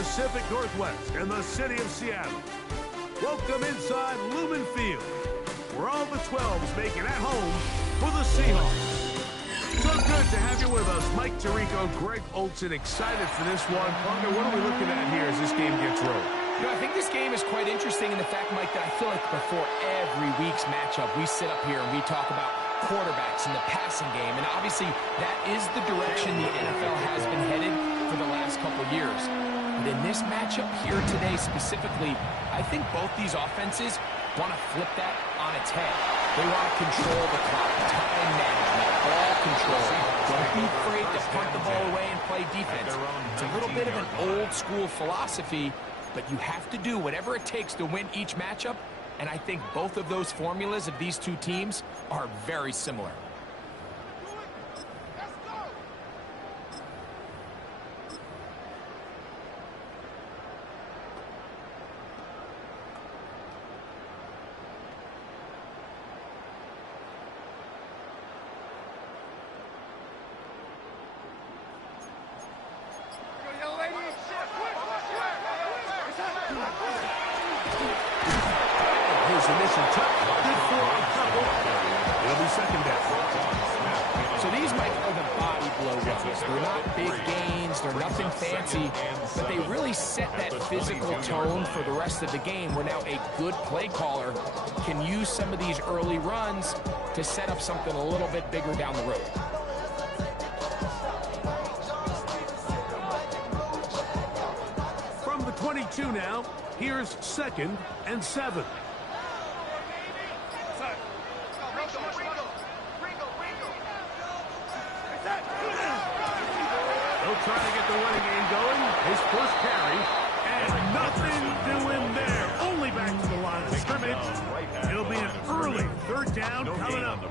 Pacific Northwest and the city of Seattle. Welcome inside Lumen Field, where all the 12s make it at home for the Seahawks. So good to have you with us. Mike Tirico, Greg Olson, excited for this one. Partner, what are we looking at here as this game gets rolling? You know, I think this game is quite interesting in the fact, Mike, that I feel like before every week's matchup, we sit up here and we talk about quarterbacks and the passing game. And obviously, that is the direction the NFL has been headed for the last couple years. But in this matchup here today specifically, I think both these offenses want to flip that on its head. They want to control the clock, time management, ball control. Don't be afraid to punt the ball away and play defense. It's a little bit of an old school philosophy, but you have to do whatever it takes to win each matchup, and I think both of those formulas of these two teams are very similar. Here's the initial touch. Good for a couple. It'll be second down. So these, Mike, are the body blow runs. They're not big gains. They're nothing fancy. But they really set that physical tone for the rest of the game, where now a good play caller can use some of these early runs to set up something a little bit bigger down the road. From the 22 now, here's 2nd and 7. They'll try to get the running game going. His first carry, and nothing doing there. Only back to the line of scrimmage. It'll be an early 3rd down coming up.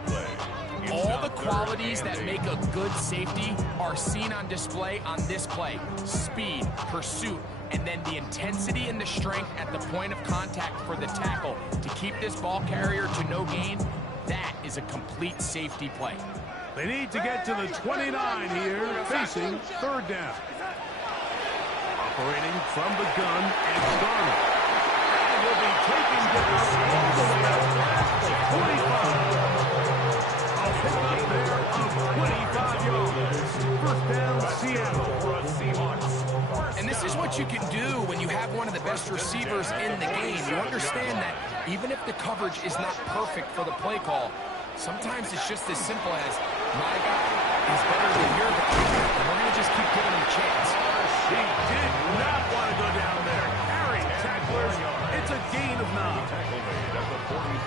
All the qualities that make a good safety are seen on display on this play. Speed, pursuit, and then the intensity and the strength at the point of contact for the tackle to keep this ball carrier to no gain. That is a complete safety play. They need to get to the 29 here, facing 3rd down. Operating from the gun, it's Garner. And will be taken down all the way up past the 25. A pickup there of 25 yards. 1st down, Seattle. And this is what you can do when you have one of the best receivers in the game. You understand that even if the coverage is not perfect for the play call, sometimes it's just as simple as, my guy is better than your guy, and we're going to just keep giving him a chance. He did not want to go down there. Harry tacklers. It's a gain of 9.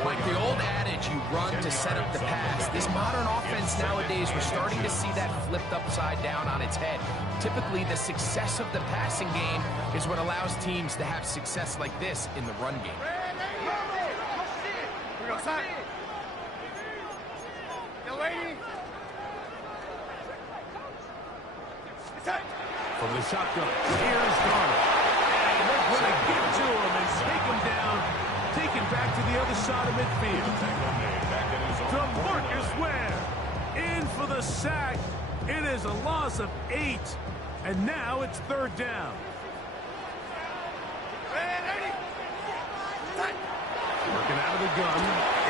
Like the old adage, you run to set up the pass. This modern offense nowadays, we're starting to see that flipped upside down on its head. Typically, the success of the passing game is what allows teams to have success like this in the run game. From the shotgun, here's Garner. And they're going to get to him and take him down. Taken back to the other side of midfield. DeMarcus Ware in for the sack. It is a loss of 8. And now it's 3rd down. Working out of the gun,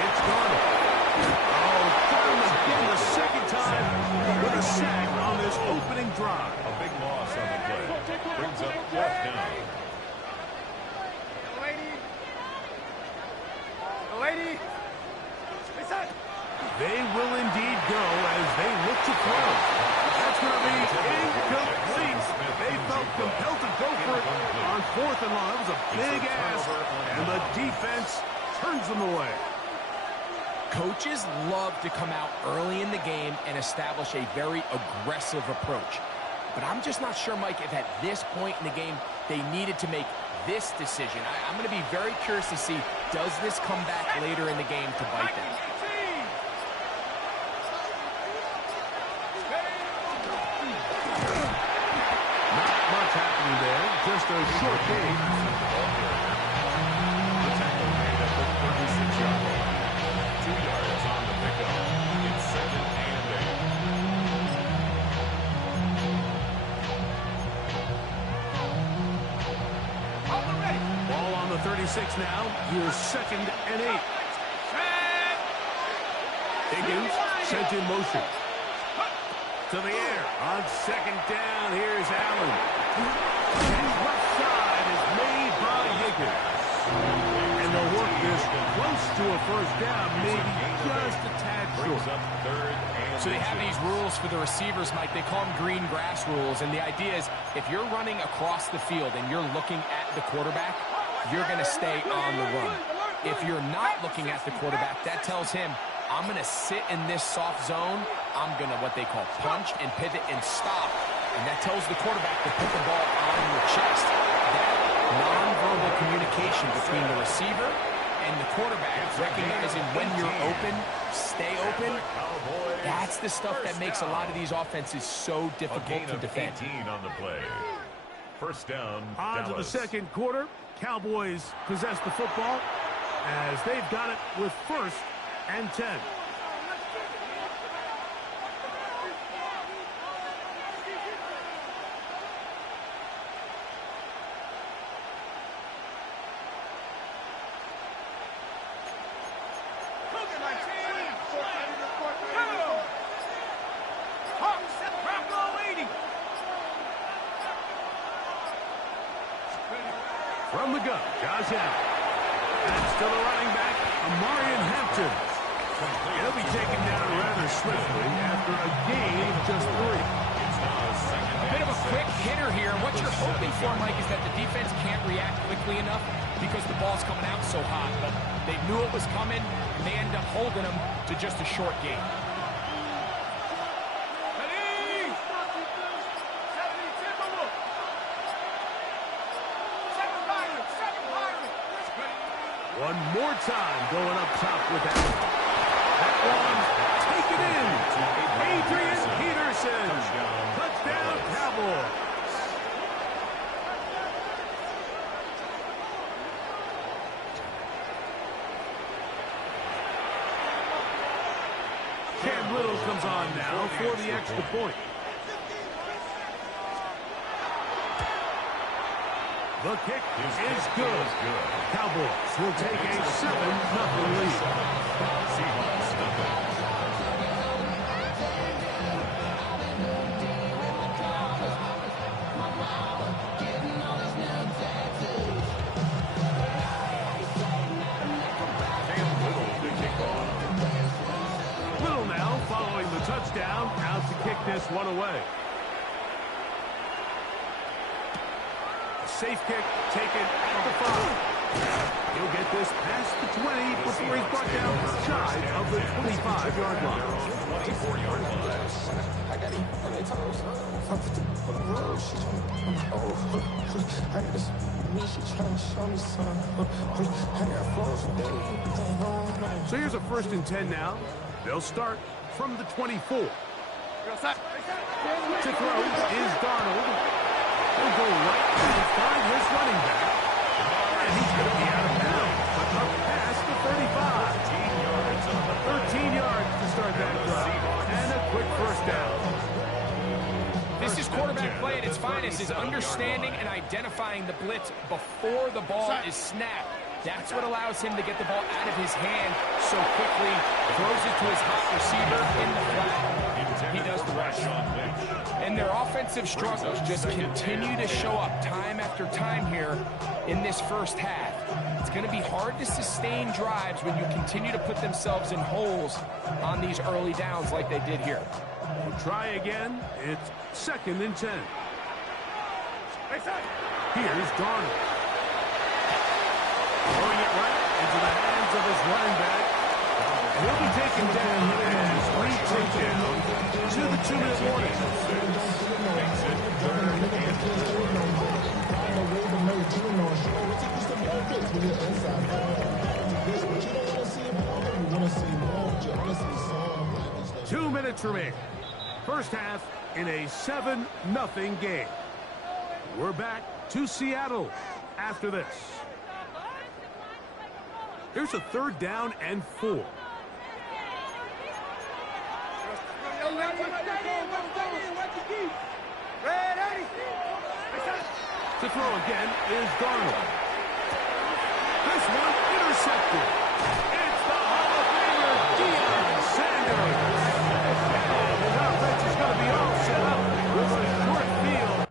it's Garner. Oh, Garner again the 2nd time with a sack on this opening drive. A big loss on the play. Brings up 4th down. They will indeed go as they look to throw. That's going to be incomplete. They felt compelled to go for it on 4th and long. That was a big ask, and the defense turns them away. Coaches love to come out early in the game and establish a very aggressive approach. But I'm just not sure, Mike, if at this point in the game they needed to make this decision. I'm going to be very curious to see, does this come back later in the game to bite them? Not much happening there, just a short game. The tackle made at the 36-yard line. 2 yards on the pickup. It's 2nd and 8. 26 now. Here's 2nd and 8. Higgins sent in motion. To the air on 2nd down. Here's Allen. His left side is made by Higgins. And they'll work this close to a 1st down, maybe just a tad short. So they have these rules for the receivers, Mike. They call them green grass rules. And the idea is if you're running across the field and you're looking at the quarterback, you're going to stay on the run. If you're not looking at the quarterback, that tells him, I'm going to sit in this soft zone. I'm going to what they call punch and pivot and stop. And that tells the quarterback to put the ball on your chest. That nonverbal communication between the receiver and the quarterback, recognizing when you're open, stay open, that's the stuff that makes a lot of these offenses so difficult to defend. 18 on the play. 1st down, on to the 2nd quarter. Cowboys possess the football as they've got it with 1st and 10. From the gun, Josh Allen. And to the running back, Amarian Hampton. He'll be taken down rather swiftly after a gain of just 3. A bit of a quick hitter here. What you're hoping for, Mike, is that the defense can't react quickly enough because the ball's coming out so hot. But they knew it was coming, and they end up holding them to just a short gain. One more time going up top with that. That one taken in. Adrian Peterson. Touchdown, Cowboys. Cam Little comes on now for the extra point. The kick is good. Cowboys will take a 7-0 lead. Seahawks nothing. Little now following the touchdown, out to kick this one away. Safe kick taken at the 5. He'll get this past the 20 before he's brought down side of the 25-yard line. 24-yard line. So here's a 1st and 10 now. They'll start from the 24. To throw is Darnold. He'll go right and find his running back. And he's going to be out of bounds, but up past the 35. 13 yards to start that drive. And a quick 1st down. This is quarterback play at its finest, is understanding and identifying the blitz before the ball is snapped. That's what allows him to get the ball out of his hand so quickly, throws it to his hot receiver in the flat. He does the rest. And their offensive struggles just continue to show up time after time here in this 1st half. It's going to be hard to sustain drives when you continue to put themselves in holes on these early downs like they did here. We'll try again. It's 2nd and 10. Here's Darnold. Throwing it right into the hands of his running back. He'll be taken down as we take down to the 2-minute warning. Two minutes remain. 1st half in a 7-0 game. We're back to Seattle after this. Here's a 3rd down and 4. To throw again is Darnold. intercepted. It's the Hall of Famer, Deion Sanders. And his offense is going to be all set up with a short field.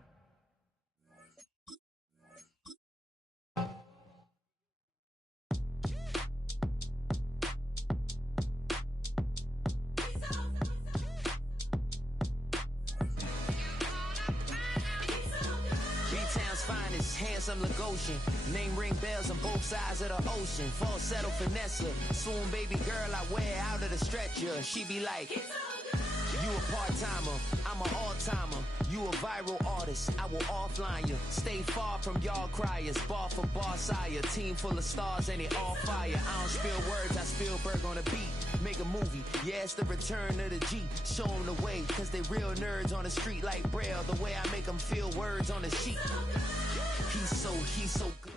B-Town's finest, handsome Lagosian. Name ring bells on both sides of the ocean. Falsetto finesse, swoon baby girl I wear out of the stretcher. She be like, you a part-timer, I'm an all-timer. You a viral artist, I will offline you. Stay far from y'all criers, bar for bar sire. Team full of stars and it all fire. I don't spill words, I Spielberg on the beat. Make a movie, yeah, it's the return of the G. Show them the way, cause they real nerds on the street like Braille. The way I make them feel words on the sheet. He's so good.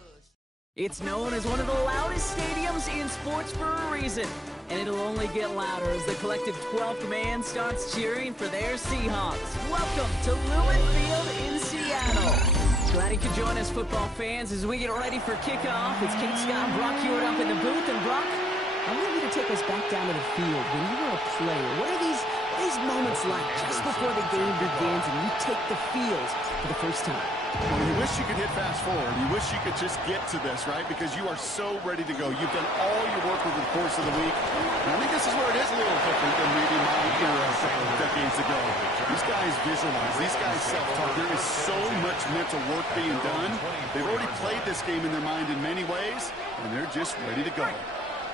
It's known as one of the loudest stadiums in sports for a reason. And it'll only get louder as the collective 12th man starts cheering for their Seahawks. Welcome to Lumen Field in Seattle. Glad you could join us, football fans, as we get ready for kickoff. It's Kate Scott, Brock Hewitt up in the booth. And Brock, I want you to take us back down to the field. When you were a player, what are these moments like just before the game begins and you take the field for the first time? Well, you wish you could hit fast forward. You wish you could just get to this, right? Because you are so ready to go. You've done all your work over the course of the week. And I think this is where it is a little different than maybe my era decades ago. These guys visualize. These guys self-talk. There is so much mental work being done. They've already played this game in their mind in many ways, and they're just ready to go.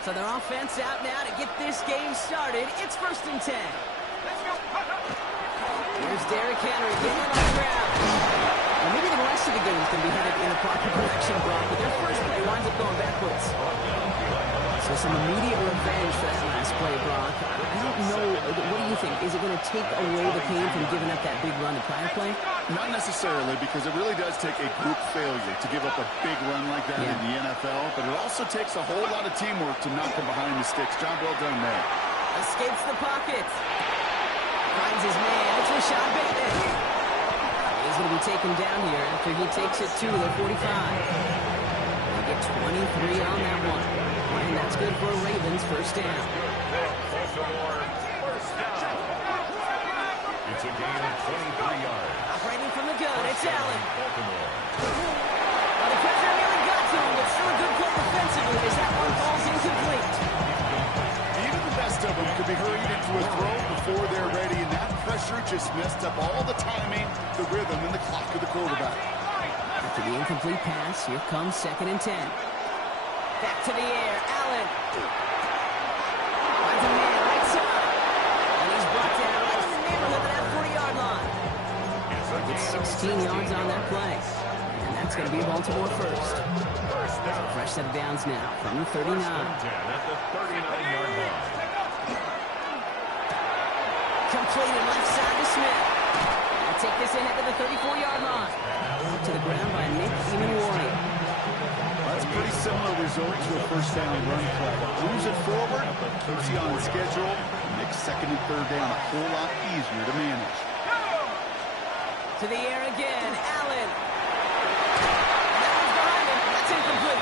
So their offense out now to get this game started. It's 1st and 10. Here's Derrick Henry getting it on the ground. Well, maybe the rest of the game is going to be headed in the proper direction, Brock, but their first play winds up going backwards. So some immediate revenge for that last play, Brock. I don't know. What do you think? Is it going to take away the pain from giving up that big run the prior play? Not necessarily, because it really does take a group failure to give up a big run like that in the NFL, but it also takes a whole lot of teamwork to knock them behind the sticks. John, well done there. Escapes the pocket. Finds his man. It's Rashad Bateman. He's going to be taken down here after he takes it to the 45. They get 23 on that one. And that's good for Ravens first down. It's a gain of 23 yards. Operating from the gun, it's Allen. Well, the pressure nearly got to him, but still a good play defensively as that one falls incomplete. Even the best of them could be hurried into a throw before they're ready, and that pressure just messed up all the timing, the rhythm, and the clock of the quarterback. After the incomplete pass, here comes 2nd and 10. Back to the air, Allen. Finds a man right side. And he's brought down right in the neighborhood of that 40-yard line. Gets 16 yards on that play. And that's going to be Baltimore first. So fresh set of downs now from the 39. At the 39-yard line. Completed left side to Smith. I'll take this in at the 34-yard line. To the ground by Nick Eamon-Warren. That's a pretty similar result to a first down run play. Moves it forward, keeps you on the schedule, makes 2nd and 3rd down a whole lot easier to manage. To the air again, Allen. And that one's behind him. That's incomplete.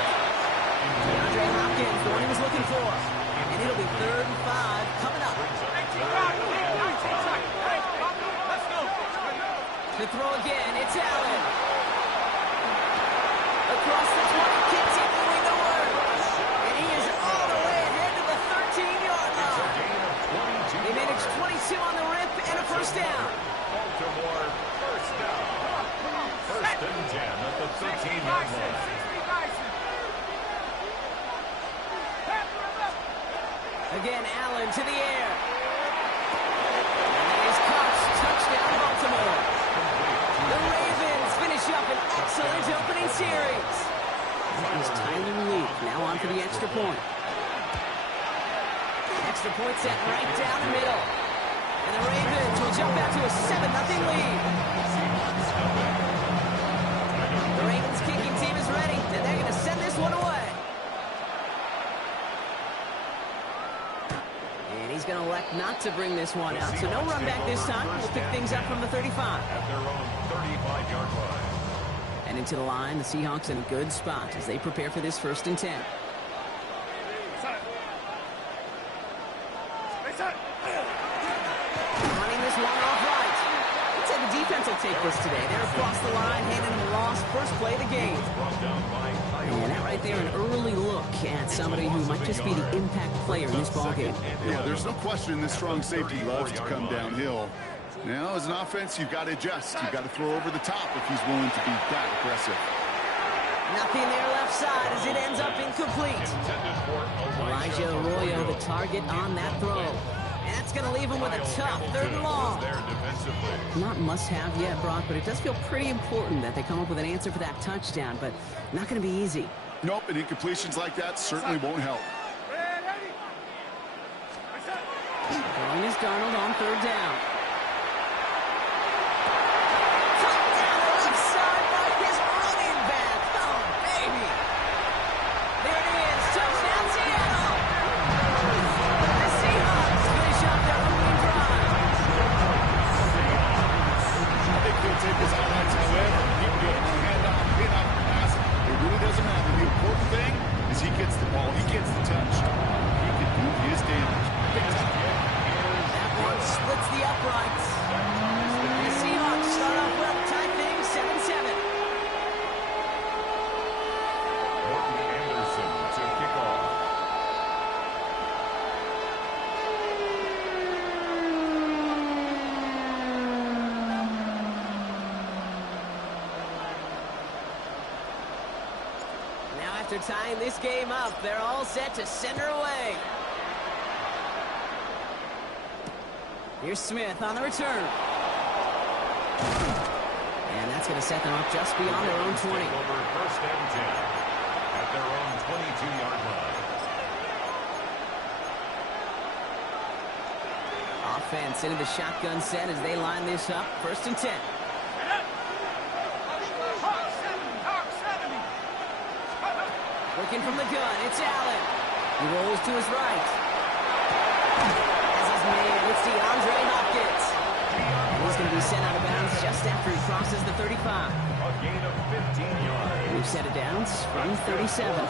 DeAndre Hopkins, the one he was looking for. And it'll be 3rd and 5 coming up. To throw again, it's Allen. Across the 20, continuing to work. And he is all the way ahead to the 13-yard line. They managed 22 on the rip and a first down. Baltimore first down. 1st and 10 at the 13-yard line. Again, Allen to the air. And it is caught. Touchdown, Baltimore. The Ravens finish up an excellent opening series. That was Tyler Leak, now on for the extra point. Extra point set right down the middle. And the Ravens will jump out to a 7-0 lead. The Ravens kicking team is ready, and they're going to send this one away. And he's going to elect not to bring this one out. So no run back this time. We'll pick things up from the 35. At their own 35-yard line. And into the line, the Seahawks in a good spot as they prepare for this 1st and 10. take this today. They're across the line, handing him a loss. First play of the game. And that right there, an early look at somebody who might just be the impact player in this ballgame. Yeah, there's no question this strong safety loves to come downhill. Now, as an offense, you've got to adjust. You've got to throw over the top if he's willing to be that aggressive. Nothing there left side as it ends up incomplete. Elijah Arroyo, the target on that throw. And that's going to leave him with a tough 3rd and long. Not must-have yet, Brock, but it does feel pretty important that they come up with an answer for that touchdown, but not going to be easy. Nope, and incompletions like that certainly won't help. Throwing is Darnold on 3rd down. Take his highlights, however, he can go hand-off, pin-off, pass. It really doesn't matter. The important thing is he gets the ball. He gets the touch. He can do his damage. That one splits the uprights. The Seahawks start off well, tie things 7-7. Morton Anderson to kick off. After tying this game up, they're all set to send her away. Here's Smith on the return. And that's going to set them up just beyond their own 20. Over 1st and 10 at their own 22-yard line. Offense into the shotgun set as they line this up. 1st and 10. Looking from the gun, it's Allen. He rolls to his right. As his man, it's DeAndre Hopkins. And he's going to be sent out of bounds just after he crosses the 35. A gain of 15 yards. We've set it down from 37. A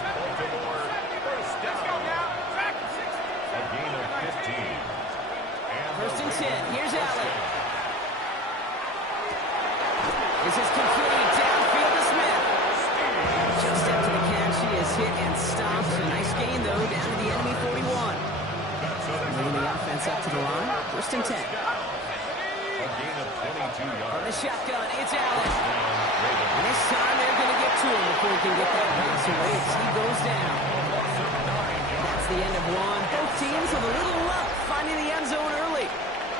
gain of 15. And 1st and 10, here's Allen. This is complete, downfield to Smith. Just after the catch, he is hit and stopped. A nice gain, though, down to the enemy 41. Bringing the offense up to the line. 1st and 10. a gain of 22 yards. On the shotgun, it's Allen. And this time they're going to get to him before he can get that pass away as he goes down. That's the end of one. Both teams with a little luck finding the end zone early.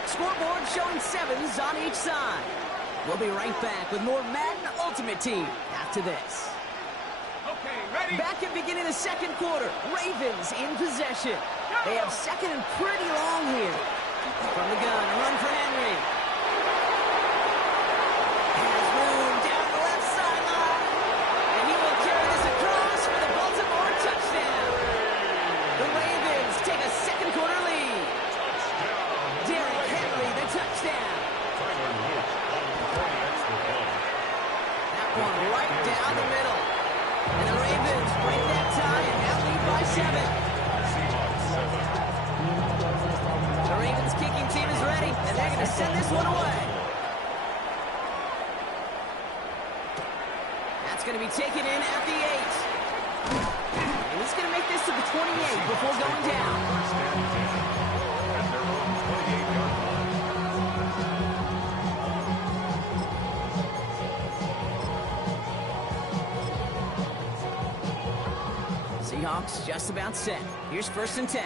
Scoreboard showing 7s on each side. We'll be right back with more Madden Ultimate Team after this. Back at beginning of the 2nd quarter, Ravens in possession. They have 2nd and pretty long here. From the gun, a run for Henry. Has room down the left sideline. And he will carry this across for the Baltimore touchdown. The Ravens take a 2nd quarter lead. Derrick Henry, the touchdown. That one right down the middle. And the Ravens break that tie and now lead by 7. The Ravens kicking team is ready, and they're going to send this one away. That's going to be taken in at the 8. And he's going to make this to the 28 before going down. Seahawks just about set. Here's 1st and 10.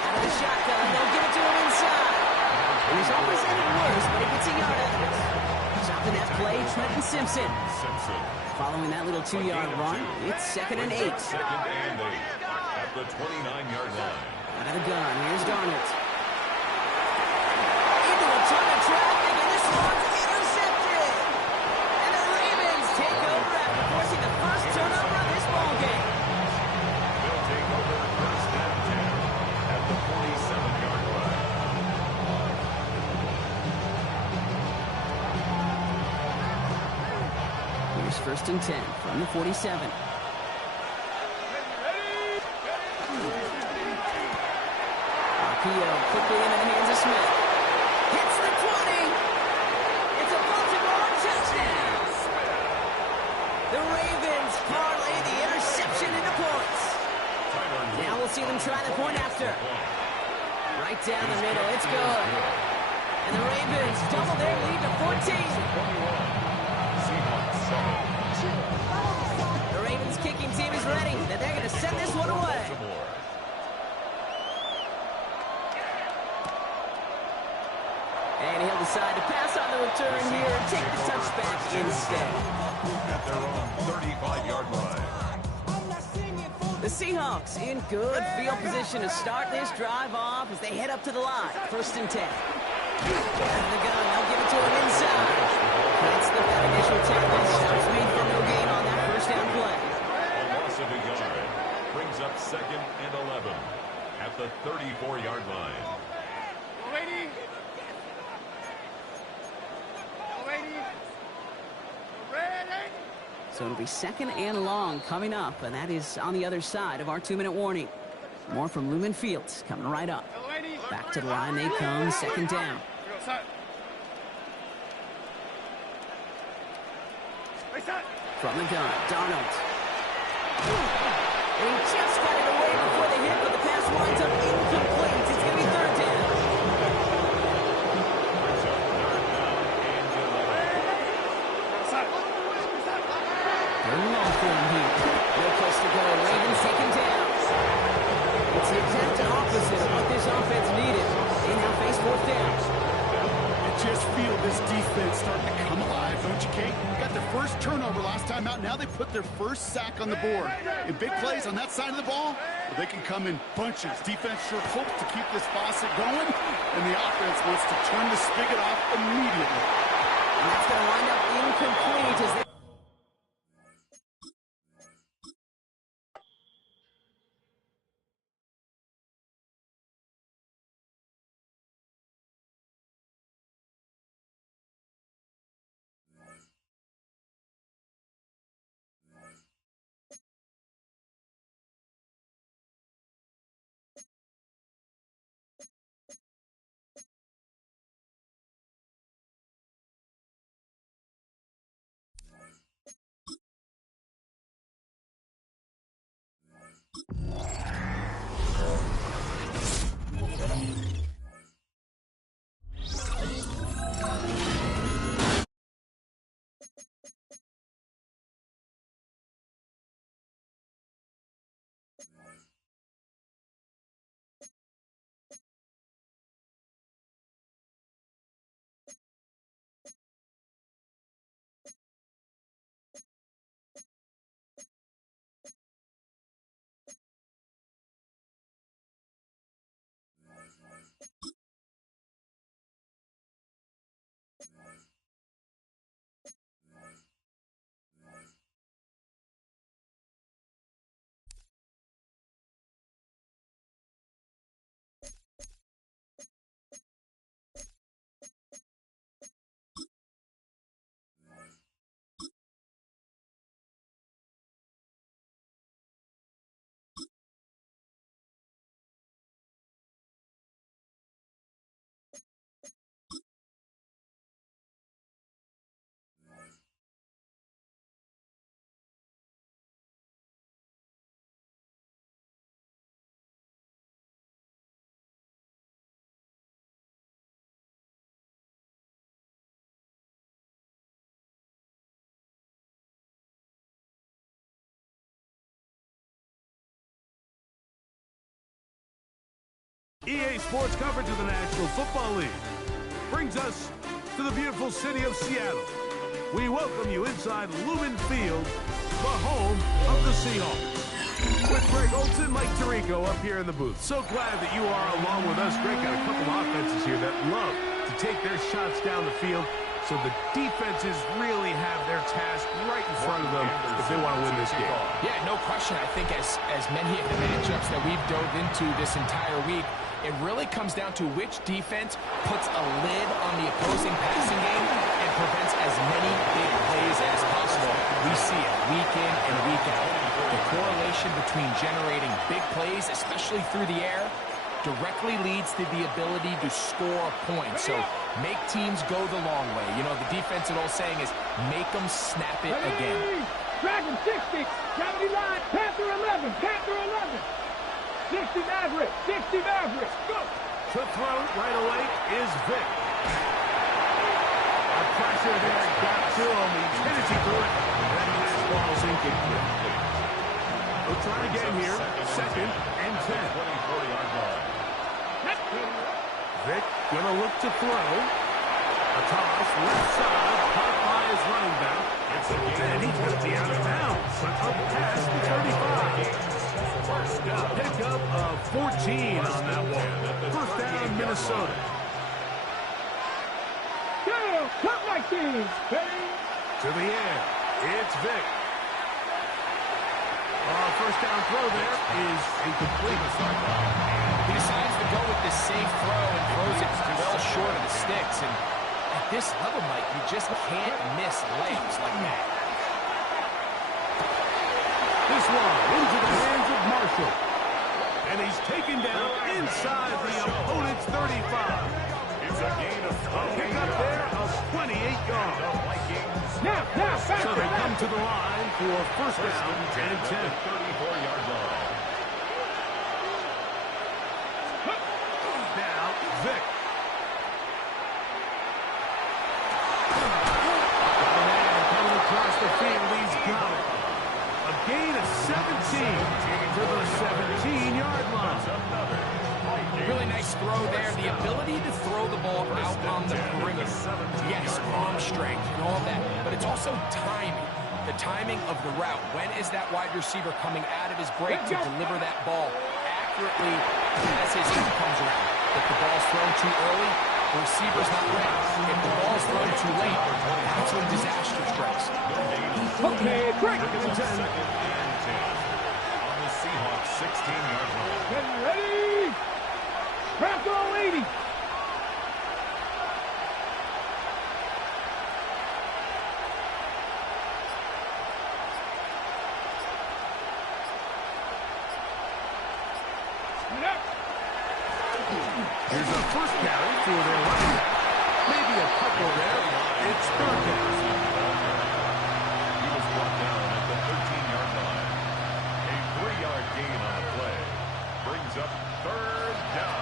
Out of the shotgun, they'll give it to him inside. He was always headed worse, but he gets a yard out of it. Stopping that play, Trenton Simpson. Following that little 2-yard run, it's 2nd and 8. 2nd and 8 at the 29-yard line. Out of the gun, here's Darnold. Into a ton of traffic, and this one's intercepted. And the Ravens take over after forcing the first turnover of this ballgame. They'll take over 1st and 10 at the 47-yard line. Here's 1st and 10 from the 47. Arpio quickly into the hands of Smith. Ravens parlay the interception into points. Now we'll see them try the point after. Right down the middle. It's good. And the Ravens double their lead to 14. The Ravens kicking team is ready, and they're going to send this one away. And he'll decide to pass on the return here and take the touchback instead. At their own 35-yard line. The Seahawks in good field position to start this drive off as they head up to the line. 1st and 10. There's the gun. They'll give it to him inside. That's the bad initial tackle. Stops made for no gain on that 1st down play. A loss of a yard brings up 2nd and 11 at the 34-yard line. So it'll be 2nd and long coming up, and that is on the other side of our 2-minute warning. More from Lumen Fields coming right up. Back to the line they come, 2nd down. From the gun, Darnold. And he just got it away before the hit, but the pass winds up incomplete. It's going to be 3rd down. Long for him here. No place to go. Ravens taken down. It's the exact opposite of what this offense needed. They now face 4th down. I just feel this defense starting to come alive, don't you, Kate? Got their first turnover last time out. Now they put their first sack on the board. In big plays on that side of the ball, well, they can come in bunches. Defense sure hopes to keep this faucet going, and the offense wants to turn the spigot off immediately. And that's going to wind up incomplete as they... EA Sports coverage of the National Football League brings us to the beautiful city of Seattle. We welcome you inside Lumen Field, the home of the Seahawks. With Greg Olson, Mike Tirico up here in the booth. So glad that you are along with us. Greg got a couple of offenses here that love to take their shots down the field, so the defenses really have their task right in front of them if they want to win this game. Yeah, no question. I think as many of the matchups that we've dove into this entire week, it really comes down to which defense puts a lid on the opposing passing game and prevents as many big plays as possible. We see it week in and week out. The correlation between generating big plays, especially through the air, directly leads to the ability to score points. So make teams go the long way. You know, the defense, an old saying is, make them snap it again. Dragon 60, 70 line, Panther 11, Panther 11. 60 Maverick, 60 Maverick, go! To throw right away is Vic. A pressure there got to him. He tendency through it. And this ball's incomplete. We'll try again here. Second and 10. Vic gonna look to throw. A toss, left side, caught by his running back. And he's gonna be out of bounds, but up past the 35. Pickup of 14 on that one. First down, Minnesota. Down, cut my team. Ready? To the air, it's Vic. First down throw there is incomplete. He decides to go with this safe throw and throws it well short of the sticks. And at this level, Mike, you just can't miss layups like that. This one into the hands of Marshall. And he's taken down inside the opponent's 35. It's a gain of Pick up there of 28 yards. Now, back So they come to the line for first down and 10. 34-yard line. Now, Vic. Coming across the field, he's got it. A gain of 17 to the 17-yard line. Really nice throw there. The ability to throw the ball out on the perimeter. Yes, arm strength and all that, but it's also timing. The timing of the route. When is that wide receiver coming out of his break to deliver that ball accurately as his hip comes around? If the ball's thrown too early, the receiver's not ready. If the ball's thrown too late, that's when disaster strikes. Okay, break. Second and 10 on the Seahawks 16-yard line. Ready? Bronco 80. Here's a first carry for their running back. Maybe a couple there. It's third down. He was brought down at the 13-yard line. A 3-yard gain on the play. Brings up third down.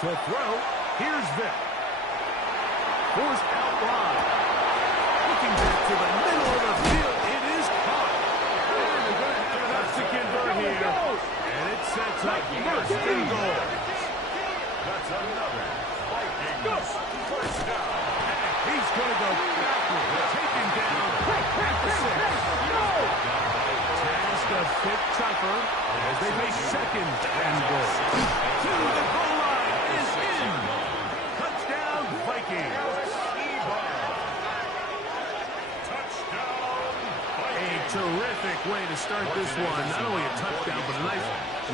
To throw, here's Vic. Forced out wide. Looking back to the middle of the field, it is caught. And they're going to have enough to convert here. And it sets up first and goal. That's another Vikings first down. He's going to go backward. Taken down at the 6. Task a bit tougher as they make second and goal. To the goal line is in. Touchdown, Vikings. A terrific way to start this one. Not only a touchdown, but a nice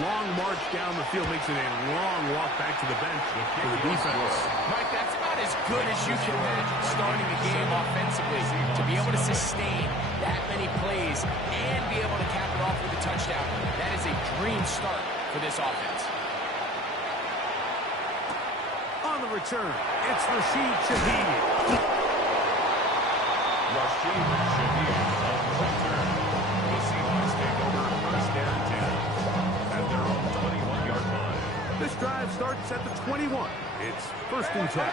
long march down the field. Makes it a long walk back to the bench for the defense. Mike, that's about as good as you can imagine starting a game offensively. To be able to sustain that many plays and be able to cap it off with a touchdown, that is a dream start for this offense. On the return, it's Rashid Shaheed. Rashid Shaheed on the return. The Seahawks take over first and 10 at their own 21-yard line. This drive starts at the 21. It's first and 10.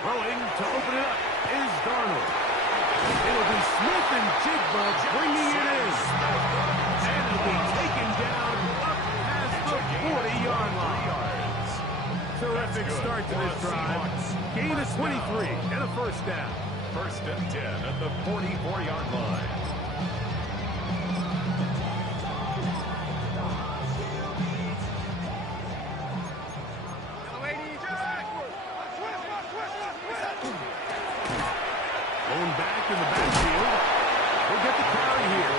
Throwing to open it up is Darnold. It'll be Smith and Jigba bringing it in. And it'll be taken down up past the 40-yard line. Terrific start to this drive. Gain of 23 and a first down. First and 10 at the 44-yard line. Going back in the backfield. He'll get the carry here.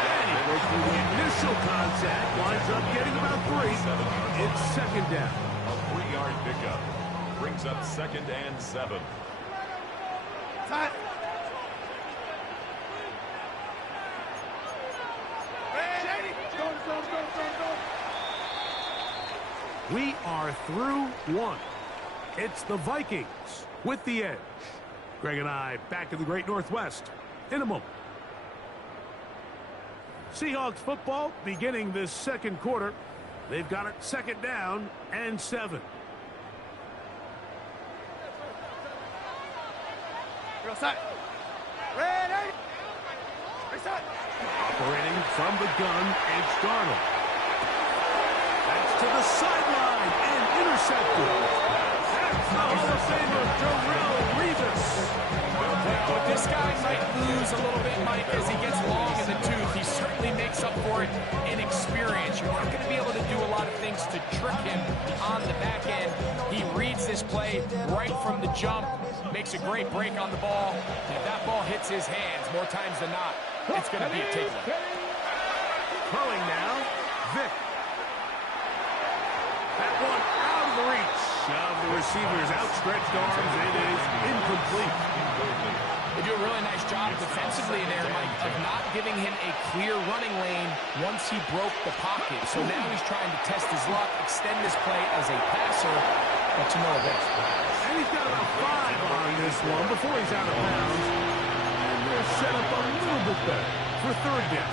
And he goes through the initial contact. Winds up getting about 3. It's second down. A 3-yard pickup. Brings up 2nd and 7. We are through one. It's the Vikings with the edge. Greg and I back in the Great Northwest in a moment. Seahawks football beginning this second quarter. They've got it 2nd down and 7. Operating from the gun, H2h. That's to the sideline and intercepted. That's the Hall of Famer, Darrelle Revis. But this guy might lose a little bit, Mike, as he gets long in the tooth. He certainly makes up for it in experience. You're not going to be able to do a lot of things to trick him on the back end. He reads this play right from the jump, makes a great break on the ball. And if that ball hits his hands more times than not, it's going to be a takeaway. Throwing now, Vick. That one out of the reach of the receiver's outstretched arms. It is incomplete. They do a really nice job defensively there, Mike, of not giving him a clear running lane once he broke the pocket. So now he's trying to test his luck, extend this play as a passer, but to no avail. And he's got about 5 on this one before he's out of bounds. And they're set up a little bit better for 3rd down.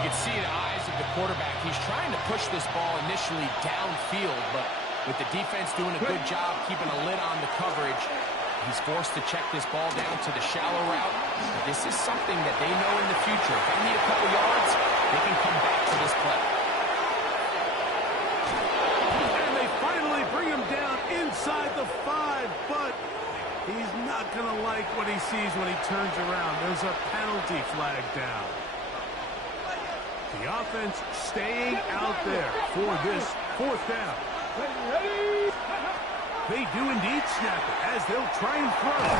You can see the eyes of the quarterback. He's trying to push this ball initially downfield, but with the defense doing a good job keeping a lid on the coverage, he's forced to check this ball down to the shallow route. This is something that they know in the future. If they need a couple yards, they can come back to this play. And they finally bring him down inside the 5, but he's not going to like what he sees when he turns around. There's a penalty flag down. The offense staying out there for this 4th down. They do indeed snap it as they'll try and throw.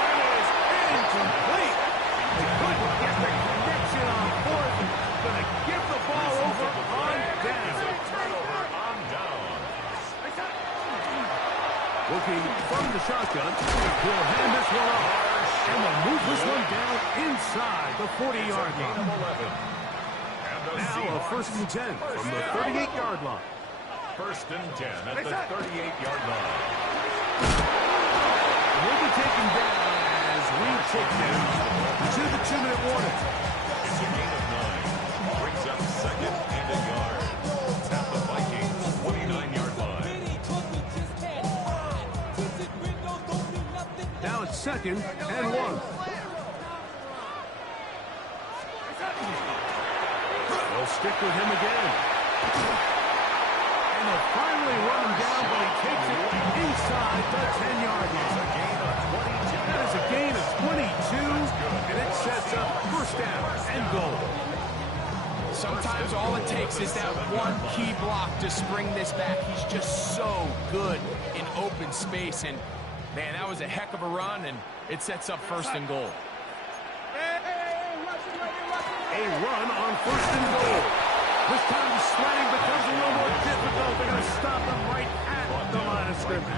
That is incomplete. They couldn't get the connection on 4th. Going to give the ball over on down. Looking from the shotgun. He'll hand this one off. And they'll move this one down inside the 40-yard line. Now a 1st and 10 from the 38-yard line. 1st and 10 at the 38-yard line. Will be taken down as we take them to the 2-minute warning. It's a gain of 9. Brings up 2nd and a yard. At the Vikings 29-yard line. Now it's 2nd and 1. They'll stick with him again. And they'll finally run him down, but he takes it inside the 10-yard line. That is a gain of 22, and it sets up 1st down and goal. Sometimes all it takes is that one key block to spring this back. He's just so good in open space, and man, that was a heck of a run, and it sets up 1st and goal. A run on 1st and goal. This time the sledding becomes a little more difficult. They're going to stop him right at the line of scrimmage.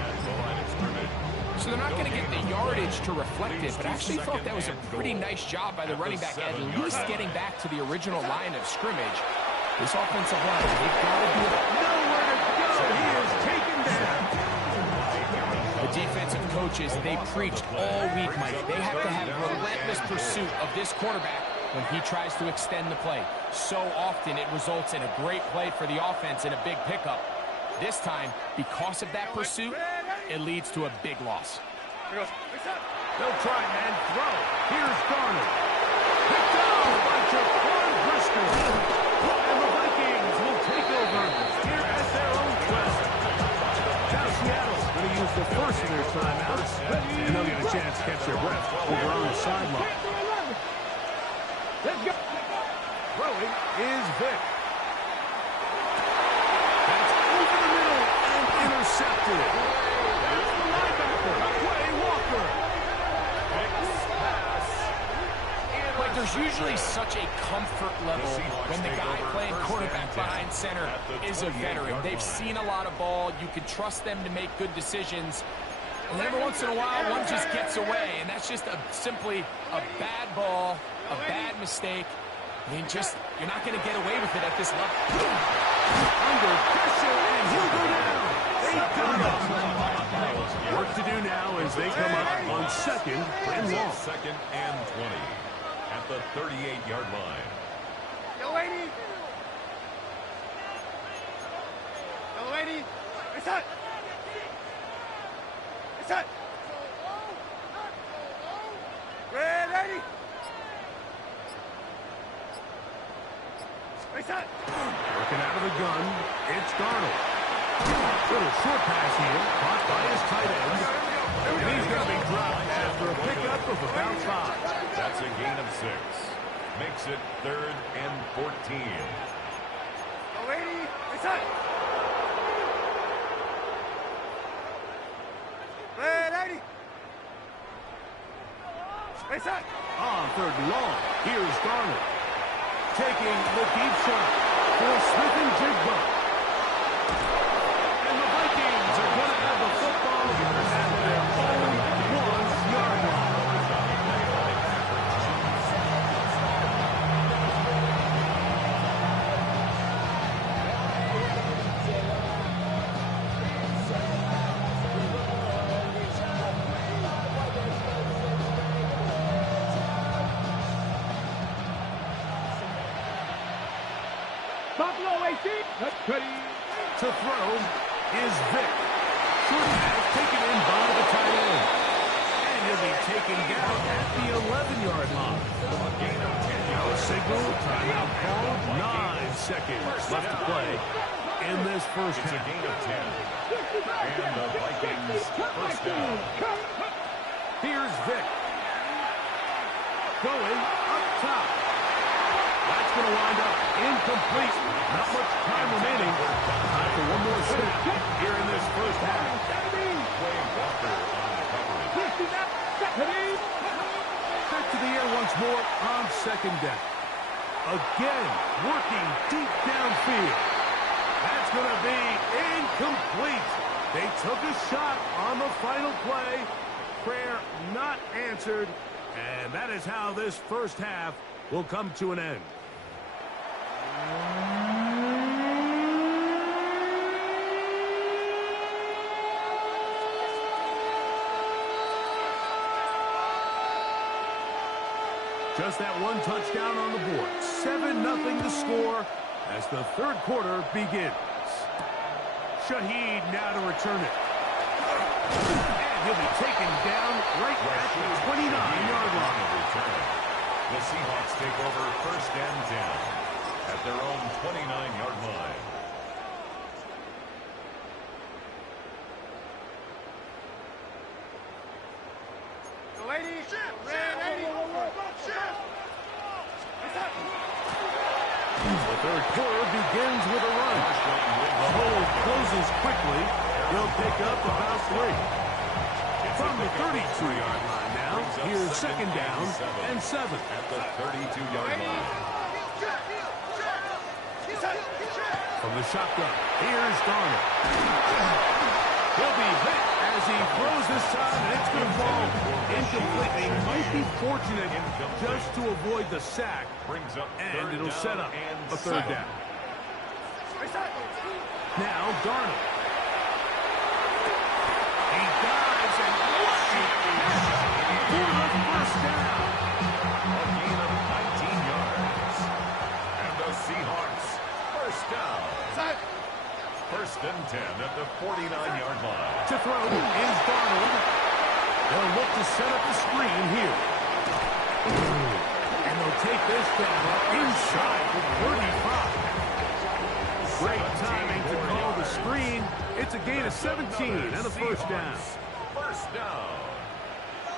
So they're not going to get the yardage to reflect it, but I actually thought that was a pretty nice job by the running back, at least getting back to the original line of scrimmage. This offensive line, they've got to be nowhere to go. He is taken down. The defensive coaches, they preached all week, Mike. They have to have relentless pursuit of this quarterback when he tries to extend the play. So often it results in a great play for the offense and a big pickup. This time, because of that pursuit, it leads to a big loss. They'll try and throw. Here's Garner. Picked off by Jaquan Brisker. And the Vikings will take over here at their own 12. Now Seattle going to use the first of their timeouts, and they'll get a chance to catch their breath over on the sideline. Let's go. Throwing is Vick. That's over the middle and intercepted. There's the linebacker, Quay Walker. Like, There's usually such a comfort level when the guy playing quarterback behind center is a veteran. They've seen a lot of ball. You can trust them to make good decisions. And every once in a while, one just gets away, and that's just simply a bad ball, a bad mistake. You're not going to get away with it at this level. Under pressure, and he'll go down. They got him. Work to do now as they come up on second and long. Second and 20 at the 38-yard line. Yo, lady. Yo, lady. It's hot. It's hot. Red lady. It's hot. Working out of the gun, it's Darnold. Little short pass here, caught by his tight end. He's going to be dropped after a pickup of about 5. That's a gain of 6. Makes it 3rd and 14. Yo, lady. It's hot. Red lady. It's hot. On 3rd and long, here's Darnold. Taking the deep shot for Smith and Jigba. And the Vikings are going to have the football at their own 1-yard line. Buffalo AC. Ready. To throw is Vick. Short pass taken in by the tight end. And he'll be taken down at the 11-yard line. A gain of 10 yards. Signal, timeout call, 9 seconds left to play in this first It's a half. gain of 10. And the Vikings first down. Here's Vick. Going up top. That's going to wind up incomplete. Not much time remaining. Time for one more snap here in this first half. Wayne Walker on the coverage. Back to the air once more on second down. Again, working deep downfield. That's going to be incomplete. They took a shot on the final play. Prayer not answered. And that is how this first half will come to an end. Just that one touchdown on the board. 7-0 the score as the third quarter begins. Shaheed now to return it. And he'll be taken down right at the 29-yard line. The Seahawks take over first and 10 at their own 29-yard line. Lady. Red lady. The third quarter begins with a run. The hole closes quickly. They'll pick up about 3. From the 32-yard line now, here's second down and 7. At the 32-yard line. From the shotgun, here's Darnold. He'll be hit as he throws this time, and it's going to fall incomplete. They might be fortunate just to avoid the sack, Brings up and it'll set up a 3rd down. Now Darnold. He dives and for the first down. A gain of 19 yards. And the Seahawks first down. First and 10 at the 49-yard line. To throw is Darnold. They'll look to set up the screen here. And they'll take this down inside the 35. Great timing to call the screen. It's a gain of 17 and a first down. First down.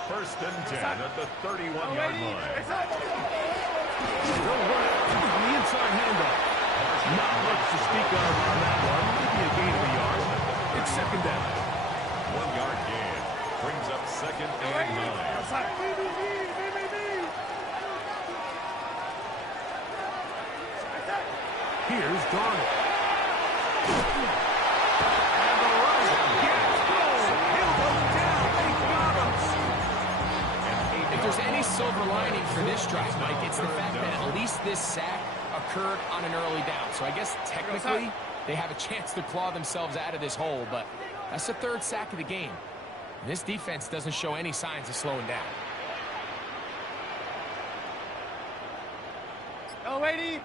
First and 10 at the 31-yard line. They'll run it on the inside handoff. Not much to speak of on that one. Maybe a gain of a yard. It's second down. 1-yard gain. Brings up second and 9. Here's Darnold. And the rush gets going. He'll go down. They got him. If there's any silver lining for this drive, Mike, it's the fact that at least this sack occurred on an early down. So I guess technically they have a chance to claw themselves out of this hole, but that's the third sack of the game. And this defense doesn't show any signs of slowing down. Go, lady.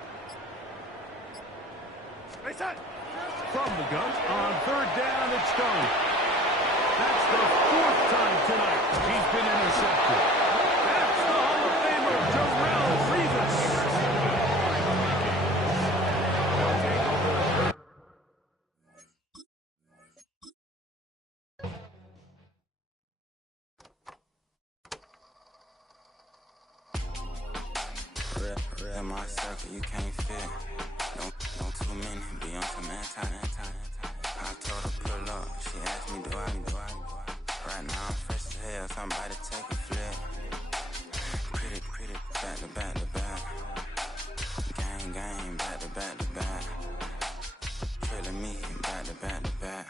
From the gun, on third down, it's done. That's the fourth time tonight he's been intercepted. That's the Hall of Famer, Darrelle Revis. Real my circle, you can't fit. Don't too many be on some anti. I told her pull up, she asked me do I. Right now I'm fresh as hell, somebody take a flip. Pretty, back to back. Gang, back to back. Killing me, back to back.